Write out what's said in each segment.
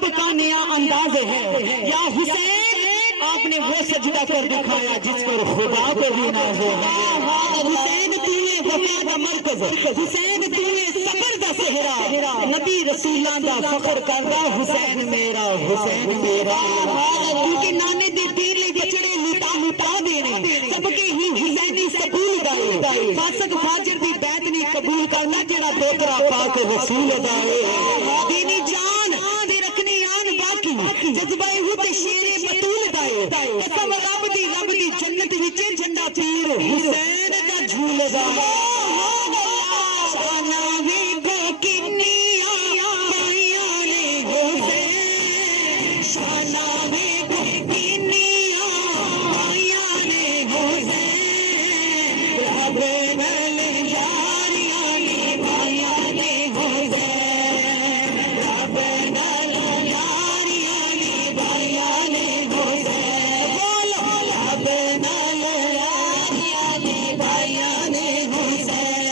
अब का नया अंदाज है। या हुसैन आपने वो सजदा कर दिखाया जिस पर खुदा को भी नाज है। हुसैन तूने वफा दा मरकज, हुसैन तूने सबर दा सेहरा, नबी रसूलां दा फखर करदा हुसैन मेरा, हुसैन मेरा। क्योंकि नाने दे तीर ले बचड़े लुटा लुटा देने, सबके ही हुसैनी सकूल गाए। फासक फाजिर दी बैत नहीं कबूल करना जेड़ा दोतरा पाक रसूल दा है। दीनी जान ते रखनी आन बाकी, जज्बा हुत शेरे बतूल दाए। कसम रब दी जन्नत विच झंडा तीर हुसैन दा झूलदा। शाना वेखो किन्नियां पाइयां ने हुसैन, शाना वेखो किन्नियां पाइयां ने हुसैन। रब नाल यारियां निभाइयां ने हुसैन, रब नाल यारियां निभाइयां ने हुसैन। बोलो रब नाल यारियां निभाइयां ने हुसैन।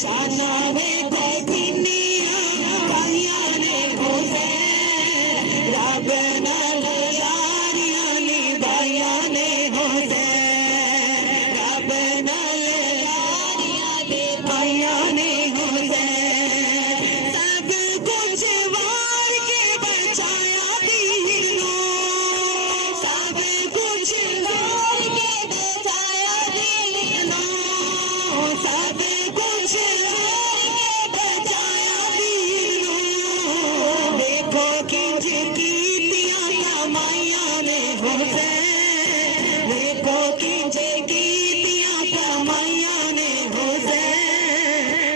शाना वेखो किन्नियां पाइयां ने हुसैन, रब नाल यारियां निभाइयां ने हुसैन, रब नाल यारियां निभाइयां ने हुसैन। सब कुछ वार के बचाया दीन नो, सब कुछ वार के बचाया दीन नो, सब कुछ वार के बचाया दीन नो। देखो किंज कीतियां कमाइयां ने हुसैन, देखो किंज कीतियां कमाइयां ने हुसैन।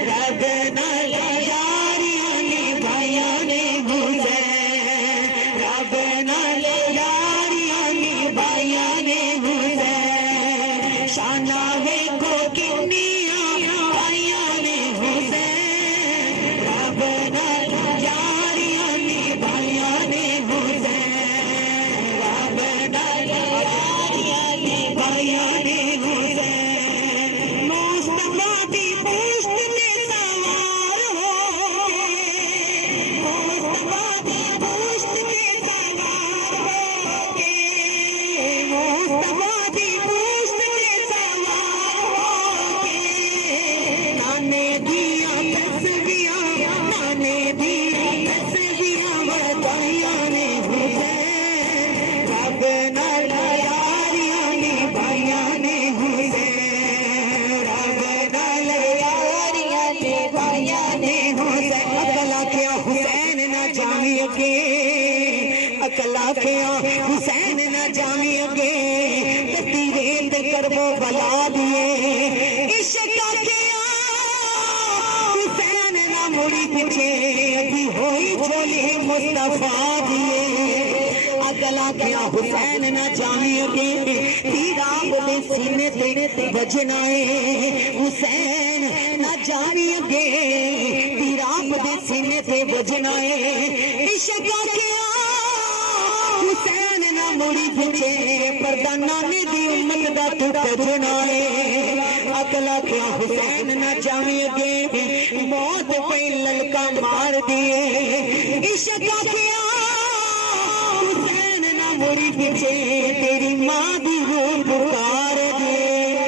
रब नाल यारियां निभाइयां ने हुसैन, रब नाल यारियां निभाइयां ने हुसैन। शाना वेखो किन्नियां पाइयां ने हुसैन, रब नाल यारियां निभाइयां ने हुसैन, रब नाल यारियां निभाइयां ने हुसैन। मुस्तफा दी पुश्त ते सवार हो के, मुस्तफा दी पुश्त ते सवार हो के, मुस्तफा दी पुश्त ते सवार हो के। नाने दियां तस्बीहां, नाने दियां तस्बीहां बताइयां ने हुसैन। रब नाल यारियां निभाइयां ने हुसैन, रब नाल यारियां निभाइयां ने हुसैन। अकल आखिया हुसैन ना जावी अगे, अकल आखिया हुसैन ना जावी अगे, तती रेत करबो बला दिए। इश्क आखिया हुसैन ना मुड़ी पिछे, अभी होई झोली मुस्तफा दिए। अकल आखिया हुसैन ना जावी अगे, तीरा बोले सीने ते बजना है। हुसैन ना जावी अगे, तीरा बोले सीने ते बजना है। इश्क आखिया हुसैन ना मुड़ी पिछे, पर्दा नाने दी उम्मत दा तू भजना है। अकल आखिया हुसैन ना जावी अगे, मौत पे ललका मार दिए। इश्क आखिया हुसैन ना मुड़ी पिछे, तेरी माँ दी रूह पुकार दे।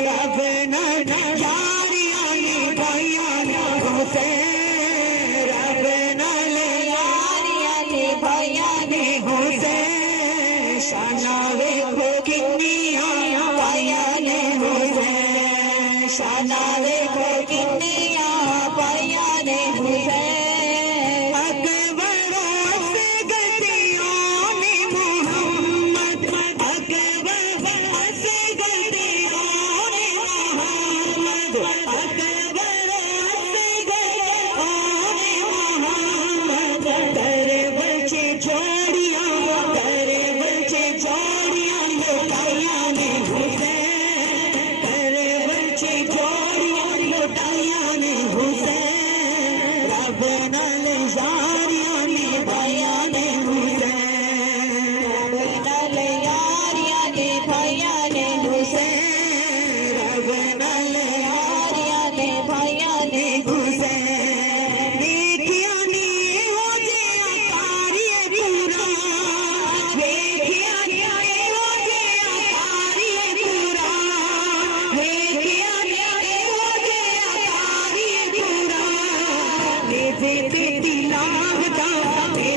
रब नाल यारियां निभाइयां ने हुसैन, रब नाल यारियां निभाइयां ने हुसैन। शाना वेखो किन्नियां पाइयां ने हुसैन, शाना वेखो किन्नियां पाइयां ने हुसैन। अकबरों से गतियों ने मोहम्मद, अकबर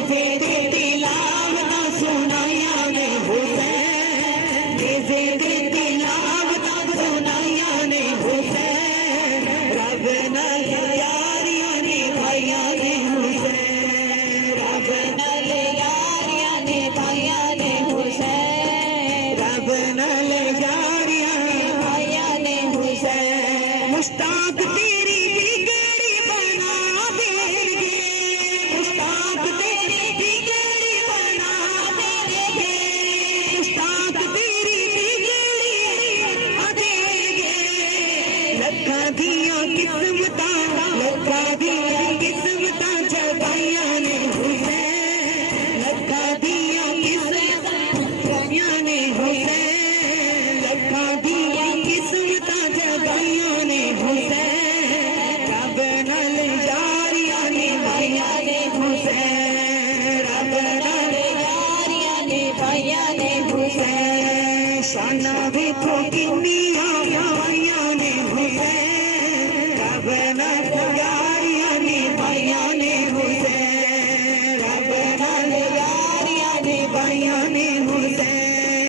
जिक्र तिलावत सुनाया ने हुसैन, जिक्र तिलावत सुनाया ने हुसैन, रब नाल यारियां ने भाइयां ने हुसैन, रब नाल यारियां ने भाइयां ने हुसैन, रब नाल यारियां ने भाइयां ने हुसैन। मुश्ताक तेरी बिगड़ी बना देंगे, मुश्ताक तेरी बिगड़ी बना देंगे, मुश्ताक तेरी बिगड़ी बना देंगे। लखा दिया किस्मतां, लखा दिया किस्मतां जगाइयां ने हुसैन, लखा दिया किस्मतां जगाइयां ने हुसैन, लखा दिया किस्मतां जगाइयां ने हुसैन, रब नाल यारियां ने भाइयां ने हुसैन, रब नाल यारियां ने भाइयां ने हुसैन। शाना वेखो किन्नियां भाइयां ने हुसैन, रब नाल